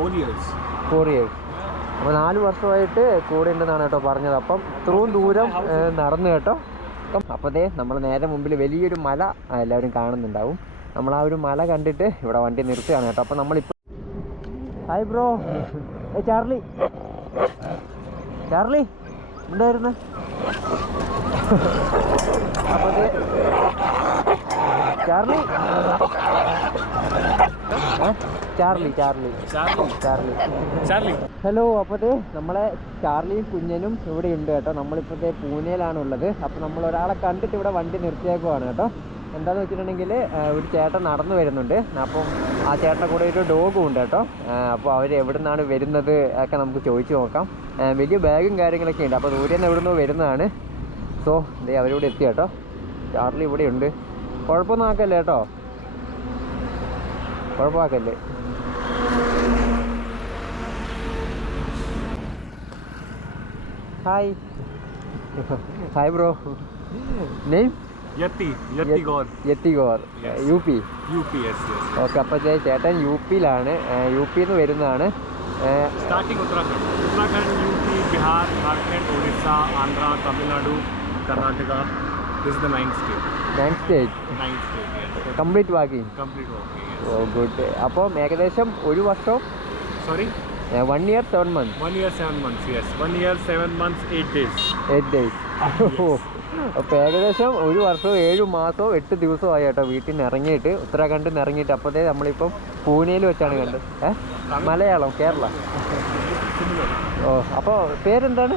Four years അപ്പോൾ നാല് വർഷമായിട്ട് കൂടെ ഉണ്ടെന്നാണ് കേട്ടോ പറഞ്ഞത്. അപ്പം ഇത്രയും ദൂരം നടന്നു കേട്ടോ. അപ്പോൾ അതേ നമ്മൾ നേരെ മുമ്പിൽ വലിയൊരു മല എല്ലാവരും കാണുന്നുണ്ടാവും. നമ്മൾ ആ ഒരു മല കണ്ടിട്ട് ഇവിടെ വണ്ടി നിർത്തുകയാണ് കേട്ടോ. അപ്പോൾ നമ്മളിപ്പോൾ ഹായ് ബ്രോ ഏ ചാർലി ചാർലി എന്തായിരുന്നു? അപ്പോൾ ദേ Charlie? Charlie. Charlie. Charlie. Hello അപ്പോൾ നമ്മളെ ചാർലിയും കുഞ്ഞനും ഇവിടെ ഉണ്ട് കേട്ടോ. നമ്മളിപ്പോഴത്തെ പൂനെയിലാണ് ഉള്ളത് അപ്പോൾ നമ്മൾ ഒരാളെ കണ്ടിട്ട് ഇവിടെ വണ്ടി നിർത്തിയേക്കുവാണ് കേട്ടോ. എന്താന്ന് വെച്ചിട്ടുണ്ടെങ്കിൽ ഒരു ചേട്ടൻ നടന്നു വരുന്നുണ്ട്. അപ്പം ആ ചേട്ടന്റെ കൂടെ ഒരു ഡോഗും ഉണ്ട് കേട്ടോ. അപ്പോൾ അവർ എവിടെ നിന്നാണ് വരുന്നത് ഒക്കെ നമുക്ക് ചോദിച്ചു നോക്കാം. വലിയ ബാഗും കാര്യങ്ങളൊക്കെ ഉണ്ട്. അപ്പോൾ ദൂരെ നിന്ന് എവിടെ നിന്ന് വരുന്നതാണ്. സോ ദേ അവരിവിടെ എത്തി കേട്ടോ. ചാർലി ഇവിടെ ഉണ്ട് കുഴപ്പമൊന്നും ആക്കല്ലേ കേട്ടോ? കുഴപ്പമാക്കല്ലേ? Hi hi bro name U P U P okay അപ്പോൾ ചേട്ടൻ യു പിയിലാണ് യു പി എന്ന് വരുന്നതാണ്. Starting Uttarakhand. Uttarakhand U P Bihar Jharkhand Orissa Andhra Tamil Nadu Karnataka this then state nine state complete walking complete walking oh good അപ്പം ഏകദേശം ഒരു വർഷം sorry one year seven month one year seven months yes one year seven months eight days eight days അപ്പോൾ ഏകദേശം ഒരു വർഷവും ഏഴ് മാസവും എട്ട് ദിവസവും ആയി കേട്ടോ വീട്ടിൽ നിന്ന് ഇറങ്ങിയിട്ട് ഉത്തരാഖണ്ഡിൽ നിന്ന് ഇറങ്ങിയിട്ട്. അപ്പോഴത്തേ നമ്മളിപ്പം പൂനെയിൽ വെച്ചാണ് കണ്ടത്. ഏ? മലയാളം കേരള. ഓ അപ്പോൾ പേരെന്താണ്?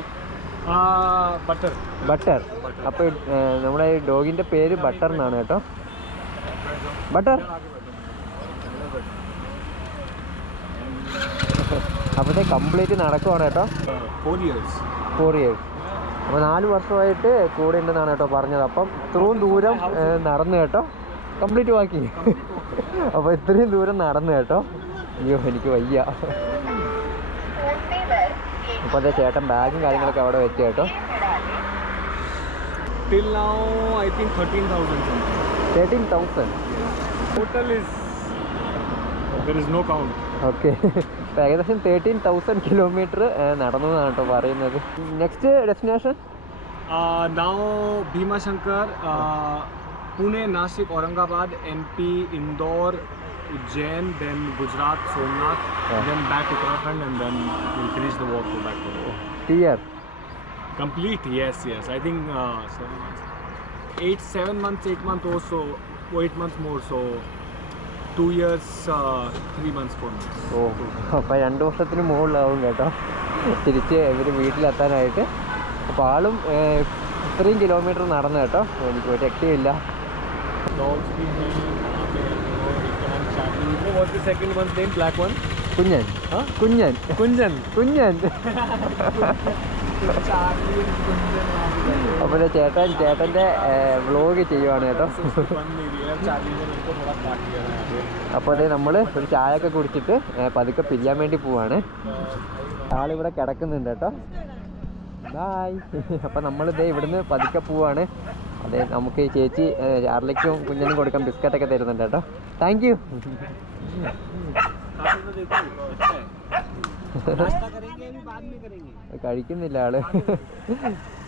ബട്ടർ. ബട്ടർ. അപ്പോൾ നമ്മുടെ ഡോഗിന്റെ പേര് ബട്ടർ എന്നാണ് കേട്ടോ. ബട്ടർ? അപ്പോഴത്തെ കംപ്ലീറ്റ് നടക്കുവാണ് കേട്ടോ. Uh, years. ഫോർ ഇയേഴ്സ് അപ്പോൾ നാല് വർഷമായിട്ട് കൂടെ ഉണ്ടെന്നാണ് കേട്ടോ പറഞ്ഞത്. അപ്പം ഇത്രയും ദൂരം നടന്നു കേട്ടോ. കംപ്ലീറ്റ് ബാക്കി. അപ്പോൾ ഇത്രയും ദൂരം നടന്നു കേട്ടോ. അയ്യോ എനിക്ക് വയ്യ. അപ്പോൾ അതെ ചേട്ടൻ ബാഗും കാര്യങ്ങളൊക്കെ അവിടെ വെച്ച് കേട്ടോ. Till now, I think 13,000 something. Thirteen thousand Total is. There is no count. Okay ഏകദേശം തേർട്ടീൻ തൗസൻഡ് കിലോമീറ്റർ നടന്നു എന്നാണ് കേട്ടോ പറയുന്നത് next destination Uh, now Bhima Shankar, uh, Pune, Nashik, Aurangabad, MP, Indore, Ujjain, then Gujarat, Somnath, Yeah. then back Uttarakhand, and then we'll finish the walk go back home. Tear Complete, yes, yes. I think uh, seven months, eight, seven months, eight months or so, or eight months more. So two years three months four months ഓ അപ്പോൾ രണ്ട് വർഷത്തിന് മുകളിലാവും കേട്ടോ. തിരിച്ച് ഇവർ വീട്ടിലെത്താനായിട്ട്. അപ്പോൾ ആളും ഇത്രയും kilometre നടന്നു കേട്ടോ. എനിക്ക് ഒരു രക്ഷയില്ല കുഞ്ഞൻ. കുഞ്ഞൻ. കുഞ്ഞൻ കുഞ്ഞൻ. അപ്പോൾ ചേട്ടൻ ചേട്ടന്റെ വ്ളോഗ് ചെയ്യുവാണ് കേട്ടോ. അപ്പോൾ അതെ നമ്മൾ ഒരു ചായയൊക്കെ കുടിച്ചിട്ട് പതുക്കെ പിരിയാൻ വേണ്ടി പോവാണ്. ആളിവിടെ കിടക്കുന്നുണ്ട് കേട്ടോ. ബായ് അപ്പം നമ്മളിതേ ഇവിടുന്ന് പതുക്കെ പോവാണ്. അതെ നമുക്ക് ചേച്ചി ചാർലിക്കും കുഞ്ഞിനും കൊടുക്കാൻ ബിസ്ക്കറ്റൊക്കെ തരുന്നുണ്ട് കേട്ടോ. താങ്ക് യു കഴിക്കുന്നില്ല ആൾ.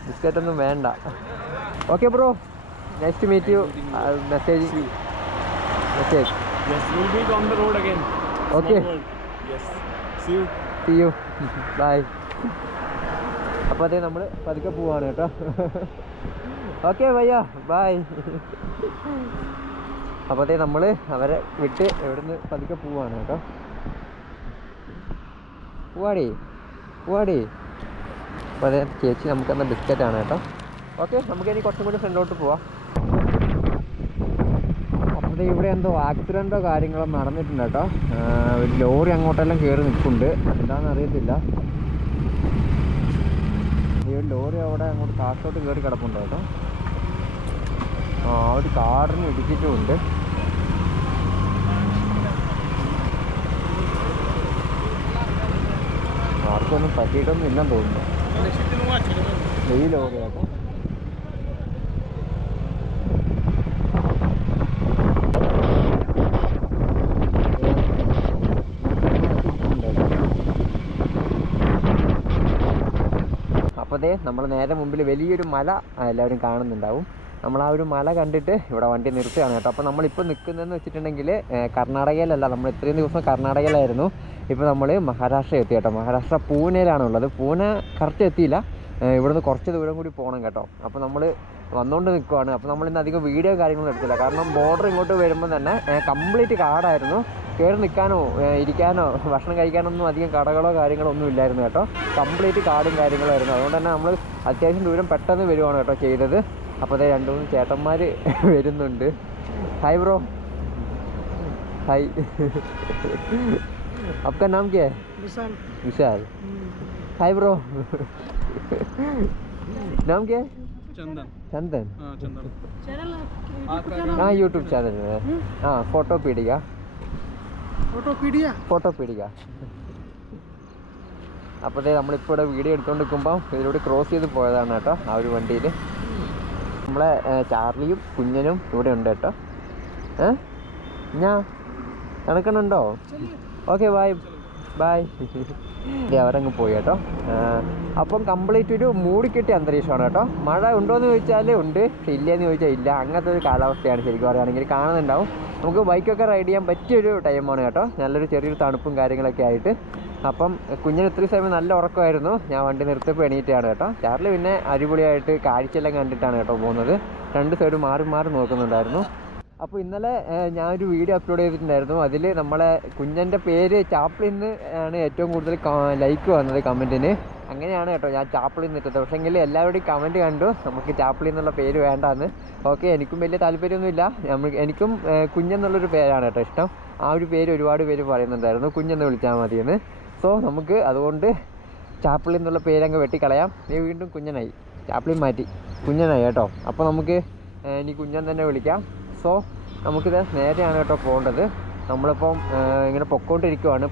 ബിസ്ക്കറ്റ് ഒന്നും വേണ്ട okay bro next meet you message message okay see bye അപ്പോൾ അതേ നമ്മൾ പതുക്കെ പോവാണ് കേട്ടോ. ഓക്കെ വയ്യ. ബായ് അപ്പോൾ അതേ നമ്മൾ അവരെ വിട്ട് എവിടെ നിന്ന് പതുക്കെ പോവാണ് കേട്ടോ. പോവാടി പോവാടി. അപ്പോൾ അതെ ചേച്ചി നമുക്കെന്ന ആണ് കേട്ടോ. ഓക്കെ നമുക്ക് ഇനി കുറച്ചും കൂടി ഫ്രണ്ടോട്ട് പോവാം. അപ്പോൾ ഇവിടെ എന്തോ ആക്സിഡന്റോ കാര്യങ്ങളോ നടന്നിട്ടുണ്ട് കേട്ടോ. ഒരു ലോറി അങ്ങോട്ടെല്ലാം കയറി നിൽക്കുന്നുണ്ട് എന്താണെന്ന് അറിയത്തില്ല. ഈ ഒരു ലോറി അവിടെ അങ്ങോട്ട് കാട്ടോട്ട് കയറി കിടപ്പുണ്ട് കേട്ടോ. ആ ഒരു കാറിന് ഇടിച്ചിട്ടുമുണ്ട് ഇവർക്കൊന്നും പറ്റിയിട്ടൊന്നും ഇല്ലെന്ന് തോന്നുന്നു. ഈ ലോറിയാട്ടോ അപ്പോൾ അതേ നമ്മൾ നേരെ മുമ്പിൽ വലിയൊരു മല എല്ലാവരും കാണുന്നുണ്ടാവും. നമ്മൾ ആ ഒരു മല കണ്ടിട്ട് ഇവിടെ വണ്ടി നിർത്തുകയാണ് കേട്ടോ. അപ്പോൾ നമ്മളിപ്പോൾ നിൽക്കുന്നതെന്ന് വെച്ചിട്ടുണ്ടെങ്കിൽ കർണാടകയിലല്ല. നമ്മൾ ഇത്രയും ദിവസം കർണാടകയിലായിരുന്നു. ഇപ്പോൾ നമ്മൾ മഹാരാഷ്ട്ര എത്തി കേട്ടോ. മഹാരാഷ്ട്ര പൂനെയിലാണ് ഉള്ളത് പൂനെ കറക്റ്റ് എത്തിയില്ല. ഇവിടുന്ന് കുറച്ച് ദൂരം കൂടി പോകണം കേട്ടോ. അപ്പോൾ നമ്മൾ വന്നുകൊണ്ട് നിൽക്കുവാണ്. അപ്പോൾ നമ്മൾ ഇന്ന് അധികം വീഡിയോ കാര്യങ്ങളൊന്നും എടുത്തില്ല. കാരണം ബോർഡർ ഇങ്ങോട്ട് വരുമ്പോൾ തന്നെ കംപ്ലീറ്റ് കാടായിരുന്നു. കയറി നിൽക്കാനോ ഇരിക്കാനോ ഭക്ഷണം കഴിക്കാനോ ഒന്നും അധികം കടകളോ കാര്യങ്ങളോ ഒന്നും ഇല്ലായിരുന്നു കേട്ടോ. കംപ്ലീറ്റ് കാടും കാര്യങ്ങളായിരുന്നു അതുകൊണ്ട് തന്നെ നമ്മൾ അത്യാവശ്യം ദൂരം പെട്ടെന്ന് വരുവാണ് കേട്ടോ ചെയ്തത്. അപ്പോൾ അതേ രണ്ട് മൂന്ന് ചേട്ടന്മാർ വരുന്നുണ്ട് ഹായ് ബ്രോ ഹായ് आपका नाम क्या है विशाल विशाल हाय ब्रो नाम क्या है चंदन चंदन हाँ चंदन हाँ यूट्यूब चैनल है हाँ फोटो पीडिका फोटो पीडिया ഫോട്ടോ പീടിക അപ്പോഴത്തേ നമ്മളിപ്പോൾ ഇവിടെ വീഡിയോ എടുത്തുകൊണ്ട് നിൽക്കുമ്പോൾ ഇതിലൂടെ ക്രോസ് ചെയ്ത് പോയതാണ് കേട്ടോ ആ ഒരു വണ്ടിയിൽ നമ്മളെ ചാർലിയും കുഞ്ഞനും ഇവിടെ ഉണ്ട് കേട്ടോ. ഏ? ഞാൻ നടക്കണുണ്ടോ? ഓക്കെ ബായ് ബായ് അവരങ്ങ് പോയി കേട്ടോ. അപ്പം കംപ്ലീറ്റ് ഒരു മൂടിക്കെട്ടിയ അന്തരീക്ഷമാണ് കേട്ടോ. മഴ ഉണ്ടോയെന്ന് ചോദിച്ചാൽ ഉണ്ട് ഇല്ലയെന്ന് ചോദിച്ചാൽ ഇല്ല. അങ്ങനത്തെ ഒരു കാലാവസ്ഥയാണ് ശരിക്കും പറയുകയാണെങ്കിൽ കാണുന്നുണ്ടാവും. നമുക്ക് ബൈക്കൊക്കെ റൈഡ് ചെയ്യാൻ പറ്റിയൊരു ടൈമാണ് കേട്ടോ. നല്ലൊരു ചെറിയൊരു തണുപ്പും കാര്യങ്ങളൊക്കെ ആയിട്ട്. അപ്പം കുഞ്ഞിന് ഇത്രയും സമയം നല്ല ഉറക്കമായിരുന്നു. ഞാൻ വണ്ടി നിർത്തിയപ്പോൾ എണീറ്റാണ് കേട്ടോ. ചാർലി പിന്നെ അടിപൊളിയായിട്ട് കാഴ്ചയെല്ലാം കണ്ടിട്ടാണ് കേട്ടോ പോകുന്നത്. രണ്ട് സൈഡ് മാറി മാറി നോക്കുന്നുണ്ടായിരുന്നു. അപ്പോൾ ഇന്നലെ ഞാനൊരു വീഡിയോ അപ്ലോഡ് ചെയ്തിട്ടുണ്ടായിരുന്നു. അതിൽ നമ്മളെ കുഞ്ഞന്റെ പേര് ചാപ്ലിന്ന് ആണ് ഏറ്റവും കൂടുതൽ ലൈക്ക് വന്നത് കമന്റിന് അങ്ങനെയാണ് കേട്ടോ ഞാൻ ചാപ്ലിൻ ഇട്ടത്. പക്ഷേങ്കിൽ എല്ലാവരുടെയും കമന്റ് കണ്ടു. നമുക്ക് ചാപ്ലിൻ എന്നുള്ള പേര് വേണ്ടാന്ന്. ഓക്കെ എനിക്കും വലിയ താല്പര്യമൊന്നുമില്ല. നമ്മൾ എനിക്കും കുഞ്ഞെന്നുള്ളൊരു പേരാണ് കേട്ടോ ഇഷ്ടം. ആ ഒരു പേര് ഒരുപാട് പേര് പറയുന്നുണ്ടായിരുന്നു. കുഞ്ഞെന്ന് വിളിച്ചാൽ മതിയെന്ന്. സോ നമുക്ക് അതുകൊണ്ട് ചാപ്പിളി എന്നുള്ള പേരങ്ങ് വെട്ടിക്കളയാം. നീ വീണ്ടും കുഞ്ഞനായി. ചാപ്പിളി മാറ്റി. കുഞ്ഞനായി കേട്ടോ. അപ്പോൾ നമുക്ക് ഇനി കുഞ്ഞൻ തന്നെ വിളിക്കാം. സോ നമുക്കിത് നേരെയാണ് കേട്ടോ പോകേണ്ടത്. നമ്മളിപ്പം ഇങ്ങനെ പൊക്കോണ്ടിരിക്കുവാണ്.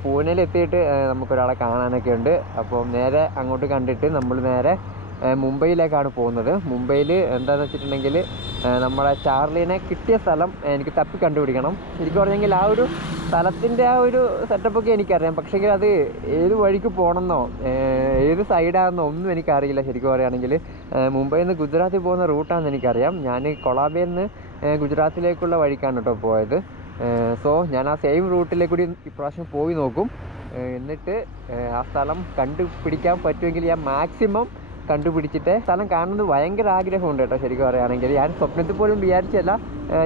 ഏഹ്, നമുക്കൊരാളെ കാണാനൊക്കെ ഉണ്ട്. അപ്പോൾ നേരെ അങ്ങോട്ട് കണ്ടിട്ട് നമ്മൾ നേരെ മുംബൈയിലേക്കാണ് പോകുന്നത്. മുംബൈയിൽ എന്താണെന്ന് വെച്ചിട്ടുണ്ടെങ്കിൽ നമ്മളെ ചാർലിനെ കിട്ടിയ സ്ഥലം എനിക്ക് തപ്പി കണ്ടുപിടിക്കണം. എനിക്ക് പറഞ്ഞെങ്കിൽ ആ ഒരു സ്ഥലത്തിന്റെ ആ ഒരു സെറ്റപ്പൊക്കെ എനിക്കറിയാം. പക്ഷേങ്കിൽ അത് ഏത് വഴിക്ക് പോകണമെന്നോ ഏത് സൈഡാണെന്നോ ഒന്നും എനിക്കറിയില്ല. ശരിക്കും പറയുകയാണെങ്കിൽ മുംബൈയിൽ നിന്ന് ഗുജറാത്തിൽ പോകുന്ന റൂട്ടാണെന്ന് എനിക്കറിയാം. ഞാൻ കൊളാബയിൽ നിന്ന് ഗുജറാത്തിലേക്കുള്ള വഴിക്കാണ് കേട്ടോ പോയത്. സോ ഞാൻ ആ സെയിം റൂട്ടിലേക്ക് കൂടി ഇപ്രാവശ്യം പോയി നോക്കും. എന്നിട്ട് ആ സ്ഥലം കണ്ടുപിടിക്കാൻ പറ്റുമെങ്കിൽ ഞാൻ മാക്സിമം കണ്ടുപിടിച്ചിട്ട് സ്ഥലം കാണുന്നത് ഭയങ്കര ആഗ്രഹമുണ്ട് കേട്ടോ ശരിക്കും പറയുകയാണെങ്കിൽ. ഞാൻ സ്വപ്നത്തിൽ പോലും വിചാരിച്ചല്ല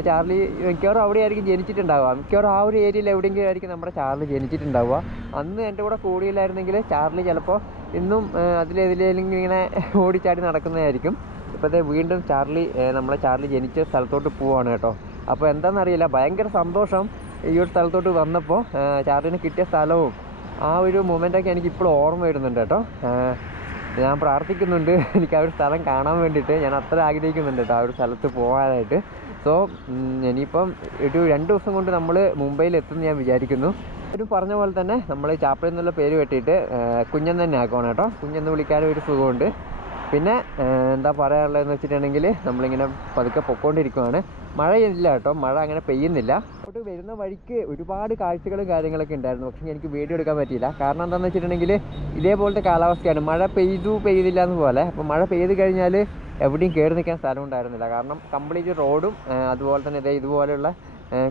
ചാർലി മിക്കവാറും അവിടെ ആയിരിക്കും ജനിച്ചിട്ടുണ്ടാവുക. മിക്കവാറും ആ ഒരു ഏരിയയിൽ എവിടെയെങ്കിലും ആയിരിക്കും നമ്മുടെ ചാർലി ജനിച്ചിട്ടുണ്ടാവുക. അന്ന് എന്റെ കൂടെ കൂടിയില്ലായിരുന്നെങ്കിൽ ചാർലി ചിലപ്പോൾ ഇന്നും അതിലെതിലെങ്കിലും ഇങ്ങനെ ഓടിച്ചാടി നടക്കുന്നതായിരിക്കും. ഇപ്പോഴത്തെ വീണ്ടും ചാർലി നമ്മളെ ചാർലി ജനിച്ച സ്ഥലത്തോട്ട് പോവാണ് കേട്ടോ. അപ്പോൾ എന്താണെന്നറിയില്ല ഭയങ്കര സന്തോഷം ഈ ഒരു സ്ഥലത്തോട്ട് വന്നപ്പോൾ ചാർലിന് കിട്ടിയ സ്ഥലവും ആ ഒരു മൊമെന്റൊക്കെ എനിക്ക് ഇപ്പോഴും ഓർമ്മ വരുന്നുണ്ട് കേട്ടോ. ഞാൻ പ്രാർത്ഥിക്കുന്നുണ്ട് എനിക്ക് ആ ഒരു സ്ഥലം കാണാൻ വേണ്ടിയിട്ട്. ഞാൻ അത്ര ആഗ്രഹിക്കുന്നുണ്ട് കേട്ടോ ആ ഒരു സ്ഥലത്ത് പോകാനായിട്ട് സോ ഇനിയിപ്പം ഒരു രണ്ട് ദിവസം കൊണ്ട് നമ്മൾ മുംബൈയിൽ എത്തുമെന്ന് ഞാൻ വിചാരിക്കുന്നു. ഒരു പറഞ്ഞ പോലെ തന്നെ നമ്മൾ ചാപ്പിൾ എന്നുള്ള പേര് വെട്ടിയിട്ട് കുഞ്ഞൻ തന്നെ ആക്കണം കേട്ടോ. കുഞ്ഞെന്ന് വിളിക്കാനും ഒരു സുഖമുണ്ട്. പിന്നെ എന്താ പറയാനുള്ളതെന്ന് വെച്ചിട്ടുണ്ടെങ്കിൽ നമ്മളിങ്ങനെ പതുക്കെ പൊക്കോണ്ടിരിക്കുവാണ്. മഴയില്ല കേട്ടോ. മഴ അങ്ങനെ പെയ്യുന്നില്ല. അങ്ങോട്ട് വരുന്ന വഴിക്ക് ഒരുപാട് കാഴ്ചകളും കാര്യങ്ങളൊക്കെ ഉണ്ടായിരുന്നു. പക്ഷേ എനിക്ക് വീഡിയോ എടുക്കാൻ പറ്റിയില്ല. കാരണം എന്താണെന്ന് വെച്ചിട്ടുണ്ടെങ്കിൽ ഇതേപോലത്തെ കാലാവസ്ഥയാണ്. മഴ പെയ്തു പെയ്തില്ല എന്ന് പോലെ. അപ്പോൾ മഴ പെയ്ത് കഴിഞ്ഞാൽ എവിടെയും കയറി നിൽക്കാൻ സ്ഥലം ഉണ്ടായിരുന്നില്ല. കാരണം കംപ്ലീറ്റ് റോഡും അതുപോലെ തന്നെ ഇതേ ഇതുപോലെയുള്ള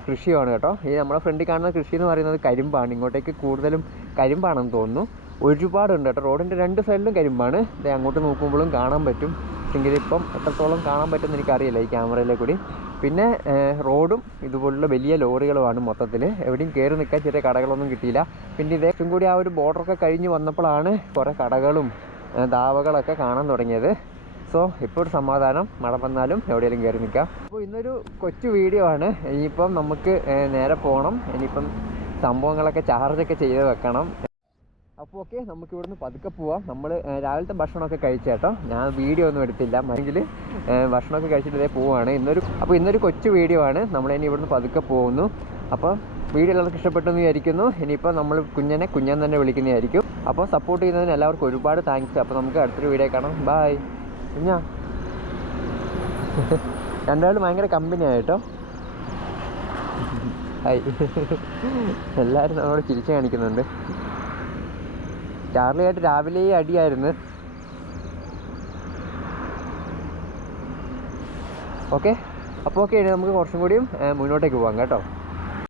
കൃഷിയുമാണ് കേട്ടോ. ഈ നമ്മുടെ ഫ്രണ്ടിൽ കാണുന്ന കൃഷി എന്ന് പറയുന്നത് കരിമ്പാണ്. ഇങ്ങോട്ടേക്ക് കൂടുതലും കരിമ്പാണെന്ന് തോന്നുന്നു. ഒരുപാടുണ്ട് കേട്ടോ. റോഡിന്റെ രണ്ട് സൈഡിലും കരിമ്പാണ്. ദേ അങ്ങോട്ട് നോക്കുമ്പോഴും കാണാൻ പറ്റും. എങ്കിൽ ഇപ്പം എത്രത്തോളം കാണാൻ പറ്റുമെന്ന് എനിക്കറിയില്ല ഈ ക്യാമറയിലെ കൂടി. പിന്നെ റോഡും ഇതുപോലുള്ള വലിയ ലോറികളുമാണ് മൊത്തത്തിൽ എവിടെയും കയറി നിൽക്കാൻ ചെറിയ കടകളൊന്നും കിട്ടിയില്ല. പിന്നെ ഇതേക്കും കൂടി ആ ഒരു ബോർഡറൊക്കെ കഴിഞ്ഞ് വന്നപ്പോഴാണ് കുറേ കടകളും ദാവകളൊക്കെ കാണാൻ തുടങ്ങിയത്. സോ ഇപ്പോൾ ഒരു സമാധാനം. മഴ വന്നാലും എവിടെയെങ്കിലും കയറി നിൽക്കാം അപ്പോൾ ഇന്നൊരു കൊച്ചു വീഡിയോ ആണ്. ഇനിയിപ്പം നമുക്ക് നേരെ പോകണം. ഇനിയിപ്പം സംഭവങ്ങളൊക്കെ ചാർജൊക്കെ ചെയ്ത് വെക്കണം. അപ്പോൾ ഓക്കെ നമുക്ക് ഇവിടുന്ന് പതുക്കെ പോവാം. നമ്മൾ രാവിലത്തെ ഭക്ഷണമൊക്കെ കഴിച്ചേട്ടോ ഞാൻ വീഡിയോ ഒന്നും എടുത്തില്ല. അല്ലെങ്കിൽ ഭക്ഷണമൊക്കെ കഴിച്ചിട്ട് പോവാണ്. ഇന്നൊരു അപ്പോൾ ഇന്നൊരു കൊച്ചു വീഡിയോ ആണ്. നമ്മൾ ഇനി ഇവിടുന്ന് പതുക്കെ പോകുന്നു. അപ്പോൾ വീഡിയോ എല്ലാവർക്കും ഇഷ്ടപ്പെട്ടു എന്ന് വിചാരിക്കുന്നു. ഇനിയിപ്പോൾ നമ്മൾ കുഞ്ഞനെ കുഞ്ഞൻ തന്നെ വിളിക്കുന്നതായിരിക്കും അപ്പോൾ സപ്പോർട്ട് ചെയ്യുന്നതിന് എല്ലാവർക്കും ഒരുപാട് താങ്ക്സ് അപ്പോൾ നമുക്ക് അടുത്തൊരു വീഡിയോ കാണാം. ബായ് കുഞ്ഞാ. രണ്ടാളും ഭയങ്കര കമ്പനിയാണ് കേട്ടോ ഹായ് എല്ലാവരും നമ്മളോട് ചിരിച്ചു കാണിക്കുന്നുണ്ട്. ചാർലിയായിട്ട് രാവിലെ അടിയായിരുന്നു. ഓക്കെ അപ്പോൾ ഓക്കെ നമുക്ക് കുറച്ചും കൂടിയും മുന്നോട്ടേക്ക് പോകാം കേട്ടോ.